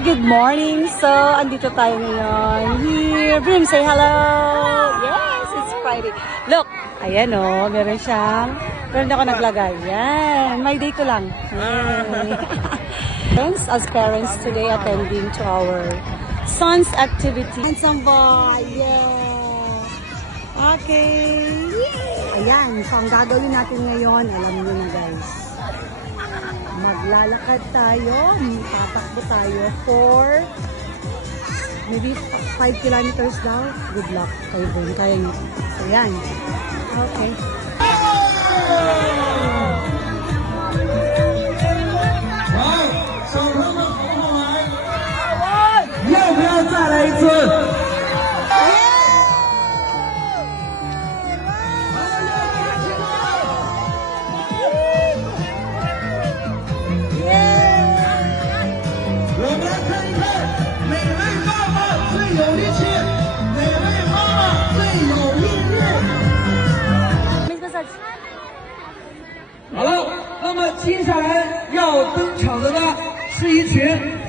Good morning! So, andito tayo ngayon here. Brim, say hello! Yes, it's Friday. Look, ayan o, meron siyang, pero hindi ako naglagay. Yan, my day ko lang. Yay! Thanks as parents today attending to our son's activity. Handsome boy! Yeah! Okay! Yay! Ayan, so ang gagawin natin ngayon, alam niyo na guys. Maglalakad tayo, tatakbo tayo for maybe 5 kilometers daw. Good luck kayo po, kaya nyo. So yan. Okay. 小朋友们好不好玩？要不要再来一次？ 我们来看一看哪位爸爸最有力气，哪位妈妈最有毅力。好了，那么接下来要登场的呢，是一群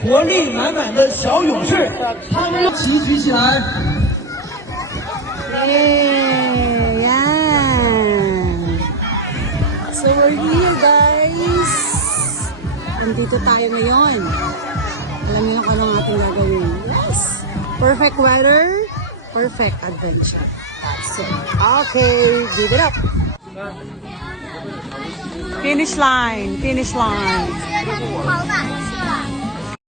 活力满满的小勇士，他们要齐举起来。 Yay! Yan! So we're here guys! Andito tayo ngayon. Alam niyo kung anong ating gagawin. Yes! Perfect weather, perfect adventure. So, okay, give it up! Finish line, finish line.